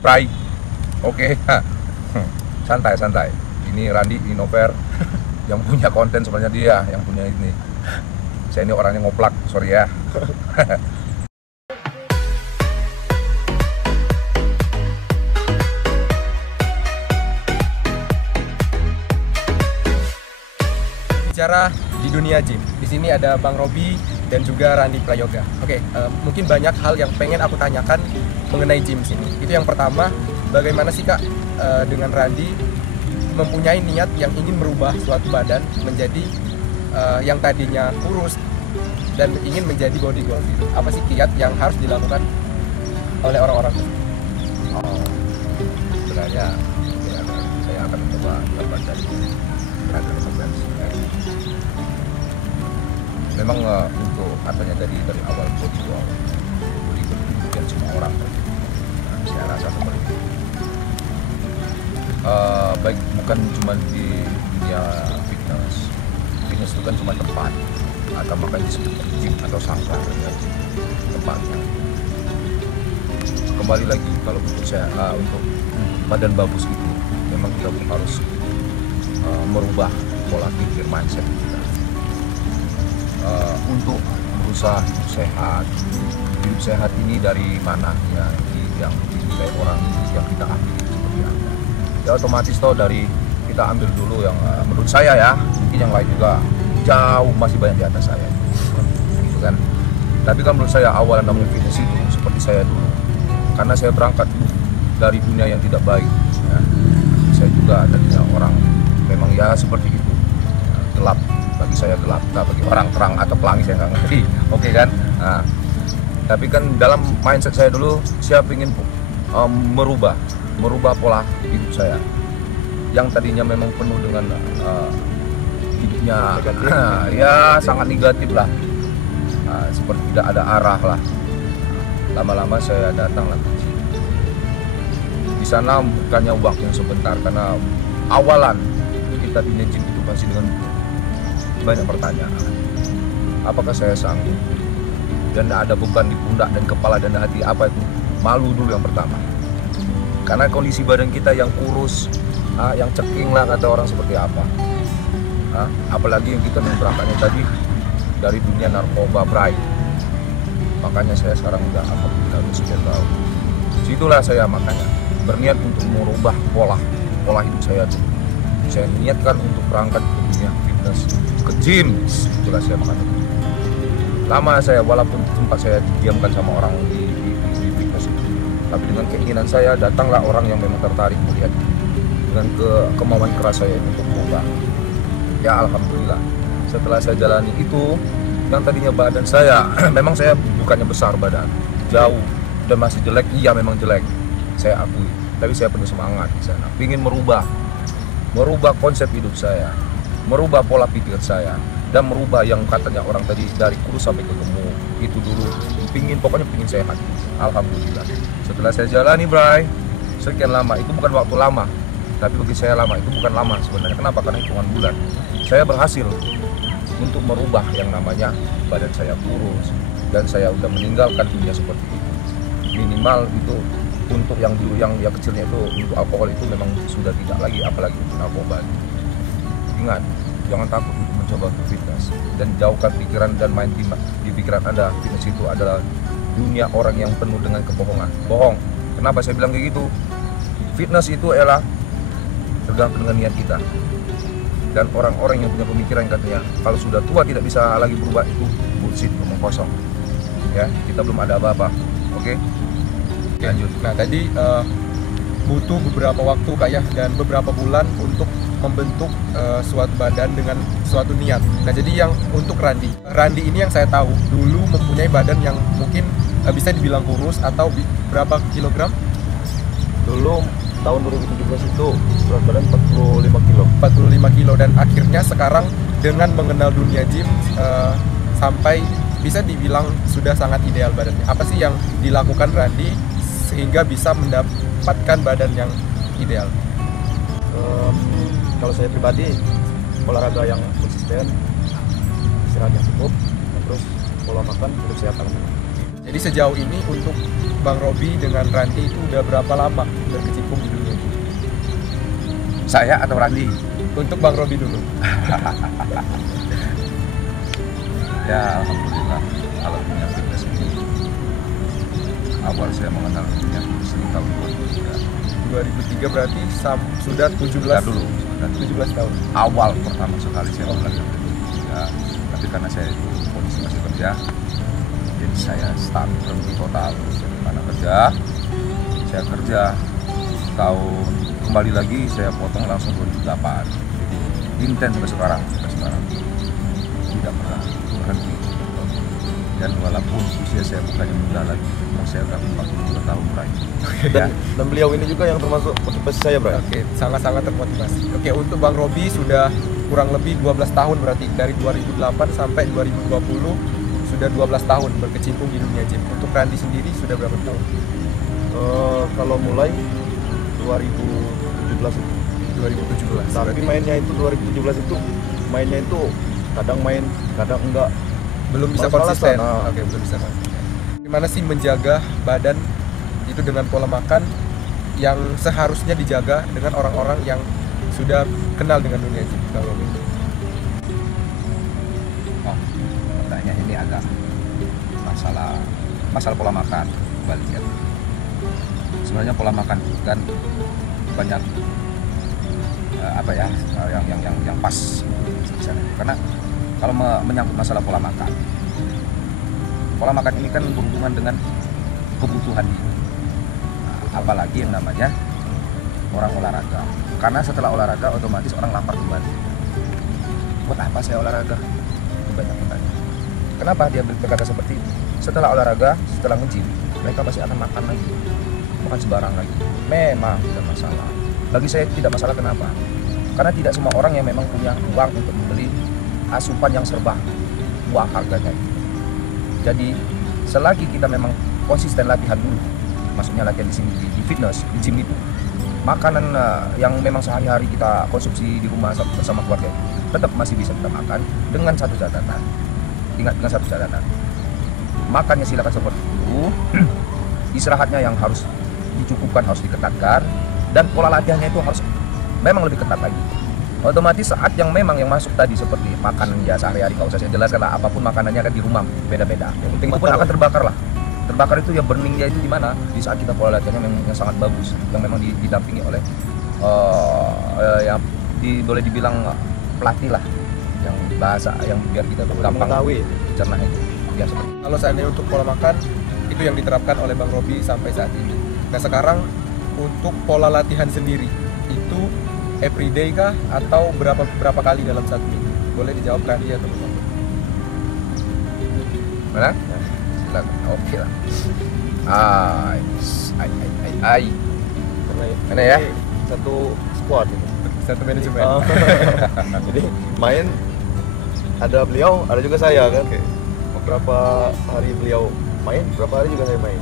Prai. Oke. Santai. Ini Randi, ini Nover. Yang punya konten sebenarnya dia, yang punya ini. Saya ini orangnya ngoplak, sorry ya. Bicara di dunia gym, di sini ada Bang Robi dan juga Randi Prayoga. Oke, mungkin banyak hal yang pengen aku tanyakan mengenai gym sini. Itu yang pertama, bagaimana sih Kak dengan Randi mempunyai niat yang ingin merubah suatu badan menjadi yang tadinya kurus dan ingin menjadi body goals. Apa sih kiat yang harus dilakukan oleh orang-orang? Sebenarnya ya, saya akan coba dapat dari referensi. Memang untuk katanya dari awal body dan semua orang, saya rasa seperti itu. Baik bukan cuma di dunia fitness itu kan cuma tempat, atau makanya disebut gym atau sanggar ya, tempatnya. Kembali lagi kalau untuk saya untuk badan bagus itu memang kita harus merubah pola pikir mindset kita untuk berusaha hidup sehat. Hidup sehat ini dari mana ya, yang dinilai orang yang kita ambil seperti apa ya, otomatis toh dari kita ambil dulu yang menurut saya ya, mungkin yang lain juga jauh masih banyak di atas saya gitu kan. Tapi kan menurut saya awal namanya fitness itu seperti saya dulu, karena saya berangkat dari dunia yang tidak baik ya. Saya juga dari orang memang ya seperti itu, gelap bagi saya, gelap, nah, bagi orang terang atau pelangi saya nggak ngerti. Oke kan. Nah, tapi kan dalam mindset saya dulu saya ingin merubah pola hidup saya yang tadinya memang penuh dengan hidupnya ya sangat negatif lah, seperti tidak ada arah lah. Lama-lama saya datanglah ke sini. Di sana bukannya waktu yang sebentar, karena awalan kita di gym itu masih dengan banyak pertanyaan. Apakah saya sanggup? Dan ada beban di pundak dan kepala dan hati. Apa itu? Malu dulu yang pertama. Karena kondisi badan kita yang kurus, yang ceking lah kata orang seperti apa. Apalagi yang kita berangkatnya tadi dari dunia narkoba, Bray. Makanya saya sekarang udah sekian tahun. Situlah saya makanya berniat untuk merubah pola hidup saya dulu. Saya niatkan untuk berangkat ke dunia fitness, ke gym. Itulah saya makanya. Lama saya, walaupun tempat saya didiamkan sama orang di fitness itu, tapi dengan keinginan saya datanglah orang yang memang tertarik melihat dengan kemauan keras saya untuk mengubah. Ya alhamdulillah, setelah saya jalani itu, yang tadinya badan saya memang saya bukannya besar badan, jauh dan masih jelek, iya memang jelek, saya akui. Tapi saya penuh semangat di sana, ingin merubah konsep hidup saya, merubah pola pikir saya, dan merubah yang katanya orang tadi dari kurus sampai ke gemuk itu dulu. Pokoknya pingin sehat. Alhamdulillah. Setelah saya jalani, Bray, sekian lama, itu bukan waktu lama, tapi bagi saya lama, itu bukan lama sebenarnya. Kenapa? Karena hitungan bulan. Saya berhasil untuk merubah yang namanya badan saya kurus, dan saya udah meninggalkan dunia seperti itu. Minimal itu untuk yang dulu yang kecilnya itu untuk alkohol itu memang sudah tidak lagi, apalagi untuk narkoba. Ingat, jangan takut untuk mencoba fitness, dan jauhkan pikiran dan main di pikiran Anda. Fitness itu adalah dunia orang yang penuh dengan kebohongan. Bohong. Kenapa saya bilang kayak gitu? Fitness itu adalah tergantung dengan niat kita. Dan orang-orang yang punya pemikiran katanya kalau sudah tua tidak bisa lagi berubah, itu bullshit, ngomong kosong. Ya, kita belum ada apa-apa. Oke? Lanjut. Nah, tadi butuh beberapa waktu Kak ya, dan beberapa bulan untuk membentuk suatu badan dengan suatu niat. Nah, jadi yang untuk Randi ini yang saya tahu dulu mempunyai badan yang mungkin bisa dibilang kurus, atau berapa kilogram? Dulu tahun 2017 itu berat badan 45 kilo. 45 kilo, dan akhirnya sekarang dengan mengenal dunia gym sampai bisa dibilang sudah sangat ideal badannya. Apa sih yang dilakukan Randi sehingga bisa mendapatkan badan yang ideal? Kalau saya pribadi, olahraga yang konsisten, istirahat yang cukup, terus pola makan hidup sehat. Jadi sejauh ini untuk Bang Robi dengan Randy itu udah berapa lama berkecimpung di dunia gym? Saya atau Randy? Untuk Bang Robi dulu. Ya alhamdulillah, kalau dunia fitness ini awal saya mengenal dunia fitness ini tahun 2003. 2003 berarti sudah 17 Bentar dulu, 17 tahun. awal pertama sekali saya belajar ya, tapi karena saya itu kondisi masih kerja, jadi saya start berhenti total. Karena saya kerja tahun kembali lagi saya potong langsung 2008. Intens sampai sekarang tidak pernah berhenti. Dan walaupun usia saya bukannya muda lagi, saya udah 42 tahun Bray. Dan beliau ini juga yang termasuk motivasi saya, Bray. Oke, sangat-sangat termotivasi. Oke, untuk Bang Robi sudah kurang lebih 12 tahun berarti dari 2008 sampai 2020 sudah 12 tahun berkecimpung di dunia gym. Untuk Randy sendiri sudah berapa tahun? Kalau mulai 2017 itu. 2017. Tapi mainnya itu 2017 itu mainnya itu kadang main, kadang enggak. Belum bisa Malas-malasan, konsisten. Oke, belum bisa konsisten. Gimana sih menjaga badan itu dengan pola makan yang seharusnya dijaga dengan orang-orang yang sudah kenal dengan dunia gym? Kalau Oh, pertanyaan ini agak masalah pola makan kembali ya. Sebenarnya pola makan kan banyak yang pas di sana. Karena kalau menyangkut masalah pola makan ini kan berhubungan dengan kebutuhan hidup. Apalagi yang namanya orang olahraga. Karena setelah olahraga otomatis orang lapar kembali. Buat apa saya olahraga? Itu banyak bertanya. Kenapa dia berkata seperti itu? Setelah olahraga, setelah nge-gym, mereka pasti akan makan lagi. Bukan sembarang lagi. Memang tidak masalah. Bagi saya tidak masalah, kenapa? Karena tidak semua orang yang memang punya uang untuk membeli asupan yang serba wah harganya. Jadi selagi kita memang konsisten latihan dulu, maksudnya latihan di sini di fitness, di gym itu, makanan yang memang sehari-hari kita konsumsi di rumah bersama keluarga tetap masih bisa kita makan dengan satu catatan. Ingat, dengan satu catatan. Makannya silakan seperti itu. Istirahatnya yang harus dicukupkan, harus diketatkan, dan pola latihannya itu harus memang lebih ketat lagi. Otomatis saat yang memang yang masuk tadi seperti makanan ya sehari-hari, kalau saya jelaskan lah, apapun makanannya kan di rumah beda-beda. Yang penting itu pun akan terbakar lah. Terbakar itu ya, burningnya itu di mana? Di saat kita pola latihannya memang yang sangat bagus, yang memang didampingi oleh boleh dibilang pelatih lah, yang bahasa yang biar kita gampang cerna itu. Ya, seperti. kalau seandainya untuk pola makan itu yang diterapkan oleh Bang Robi sampai saat ini. Nah sekarang untuk pola latihan sendiri itu everyday kah atau berapa kali dalam satu minggu? Boleh dijawab Randy atau Bang? Mana? Silakan. Oke lah. Ai. Mana ya? Satu squad ini. Satu manajemen. Jadi main ada beliau, ada juga saya kan. Oke. Berapa hari beliau main, berapa hari juga saya main.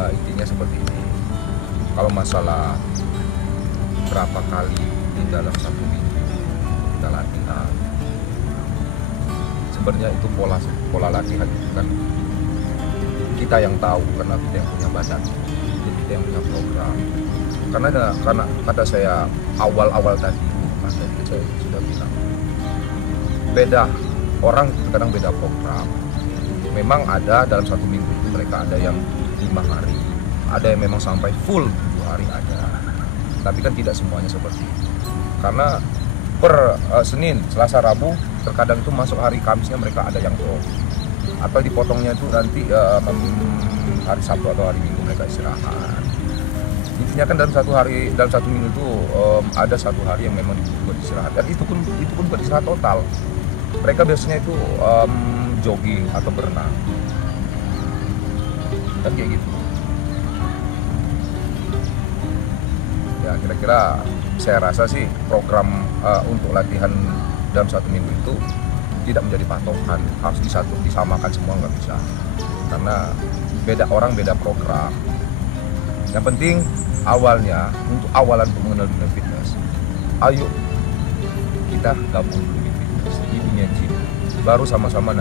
Intinya seperti ini. Kalau masalah berapa kali di dalam satu minggu kita latihan, sebenarnya itu pola latihan itu kan kita yang tahu, karena kita yang punya badan, kita yang punya program. Karena kata saya awal tadi, saya sudah bilang beda orang itu kadang beda program. Memang ada dalam satu minggu itu mereka ada yang 5 hari, ada yang memang sampai full 7 hari ada. Tapi kan tidak semuanya seperti itu. Karena per Senin, Selasa, Rabu terkadang itu masuk hari Kamisnya mereka ada yang off. Atau dipotongnya itu nanti hari Sabtu atau hari Minggu mereka istirahat. Intinya kan dalam satu minggu itu ada satu hari yang memang dibuat istirahat. Dan itu pun buat istirahat total. Mereka biasanya itu jogging atau berenang. Kan kayak gitu. Ya kira-kira saya rasa sih program untuk latihan dalam satu minggu itu tidak menjadi patokan, harus disamakan semua, nggak bisa, karena beda orang beda program. Yang penting awalnya, untuk awalan untuk mengenal dunia fitness, ayo kita gabung dulu di fitness, di dunia gym. baru sama-sama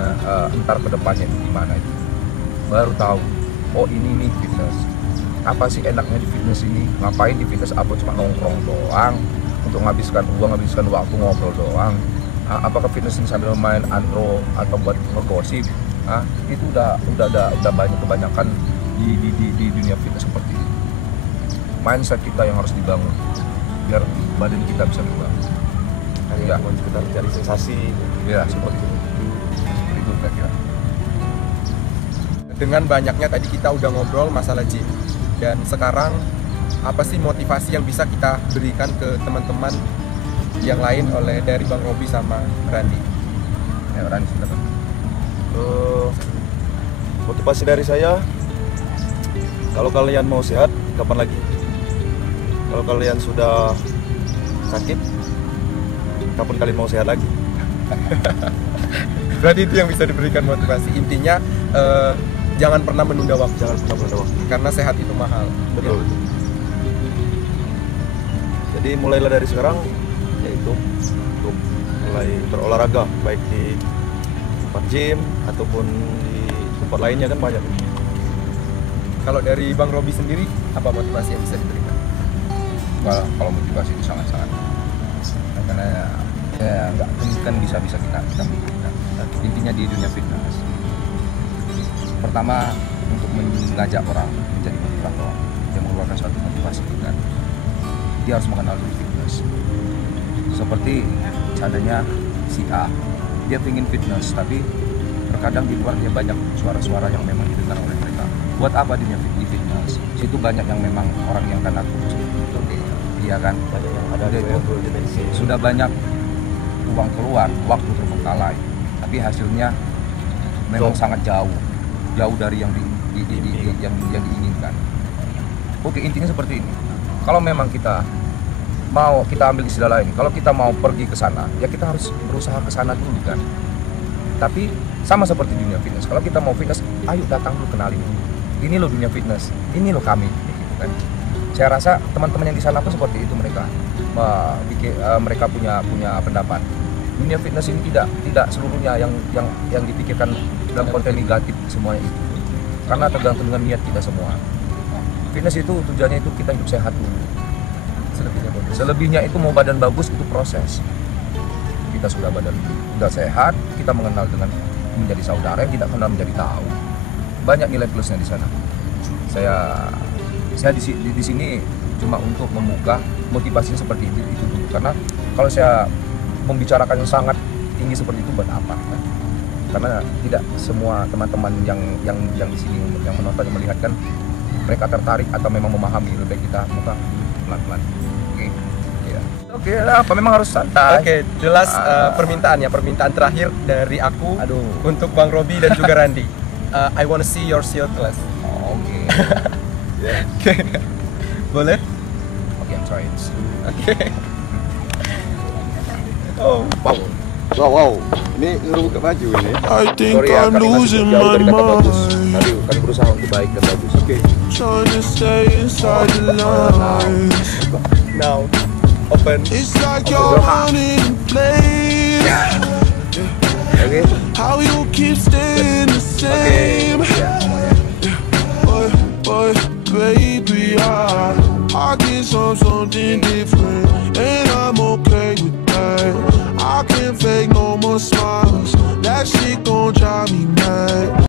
entar kedepannya itu gimana itu, baru tahu oh ini nih fitness, apa sih enaknya di fitness ini, ngapain di fitness, apa cuma nongkrong doang untuk nghabiskan uang, nghabiskan waktu ngobrol doang, apakah fitness ini sambil main andro atau buat ngegosip, itu udah banyak kebanyakan di dunia fitness seperti itu. Mindset kita yang harus dibangun biar badan kita bisa berubah. Hanya sekedar cari sensasi. Ya seperti itu. Itu kira-kira. Dengan banyaknya tadi kita udah ngobrol masalah gym, dan sekarang apa sih motivasi yang bisa kita berikan ke teman-teman yang lain dari Bang Robi sama Randy? Ya Randy silakan. Motivasi dari saya, kalau kalian mau sehat, kapan lagi? Kalau kalian sudah sakit, kapan kalian mau sehat lagi? Berarti itu yang bisa diberikan motivasi. Intinya jangan pernah menunda waktu. Karena sehat itu mahal. Betul. Ya. Jadi mulailah dari sekarang, yaitu untuk mulai berolahraga, baik di tempat gym ataupun di tempat lainnya, kan banyak. Kalau dari Bang Robi sendiri, apa motivasi yang bisa diberikan? Kalau motivasi itu sangat-sangat, karena ya nggak kan bisa kita berikan. Intinya di dunia fitness, pertama untuk mengajak orang menjadi motivator, yang mengeluarkan suatu motivasi kan, dia harus mengenal dulu fitness. Seperti seandainya si A, dia ingin fitness, tapi terkadang di luar dia banyak suara-suara yang memang didengar oleh mereka. Buat apa dunia fitness? Situ banyak yang memang orang yang kan aku, iya kan? Banyak yang ada itu sudah banyak uang keluar, waktu terbengkalai, tapi hasilnya memang sangat jauh dari yang yang diinginkan. Oke, intinya seperti ini. Kalau memang kita ambil istilah lain, kalau kita mau pergi ke sana, ya kita harus berusaha ke sana dulu kan. Tapi sama seperti dunia fitness. Kalau kita mau fitness, ayo datang dulu, kenalin. Ini loh dunia fitness, ini loh kami, gitu kan. Saya rasa teman-teman yang di sana pun seperti itu, mereka punya pendapat. Dunia fitness ini tidak seluruhnya yang dipikirkan dalam konten negatif semuanya itu, karena tergantung dengan niat kita semua. Fitness itu tujuannya itu kita hidup sehat dulu. Selebihnya itu mau badan bagus itu proses. Kita sudah sehat, kita mengenal dengan menjadi saudara, yang tidak kenal menjadi tahu. Banyak nilai plusnya di sana. Saya di sini cuma untuk membuka motivasinya seperti itu dulu. Karena kalau saya membicarakan yang sangat tinggi seperti itu buat apa? Kan? Karena tidak semua teman-teman yang di sini yang menonton, yang melihat kan, mereka tertarik atau memang memahami. Lebih baik kita buka pelan-pelan. Oke lah, apa memang harus santai. Oke, jelas permintaan terakhir dari aku untuk Bang Robi dan juga Randy. I wanna see your shirtless. Oke. Oke. Boleh? Oke, I'm trying. Oke. Oh, Wow. Ini ngebuka baju ini. I think Sorry ya, I'm kami masih losing jauh my dari kata bagus. mind. Kami berusaha untuk baik dan bagus. Oke. Trying to stay inside the lines. now open. It's like you're running late. Oke. How you keep staying the same.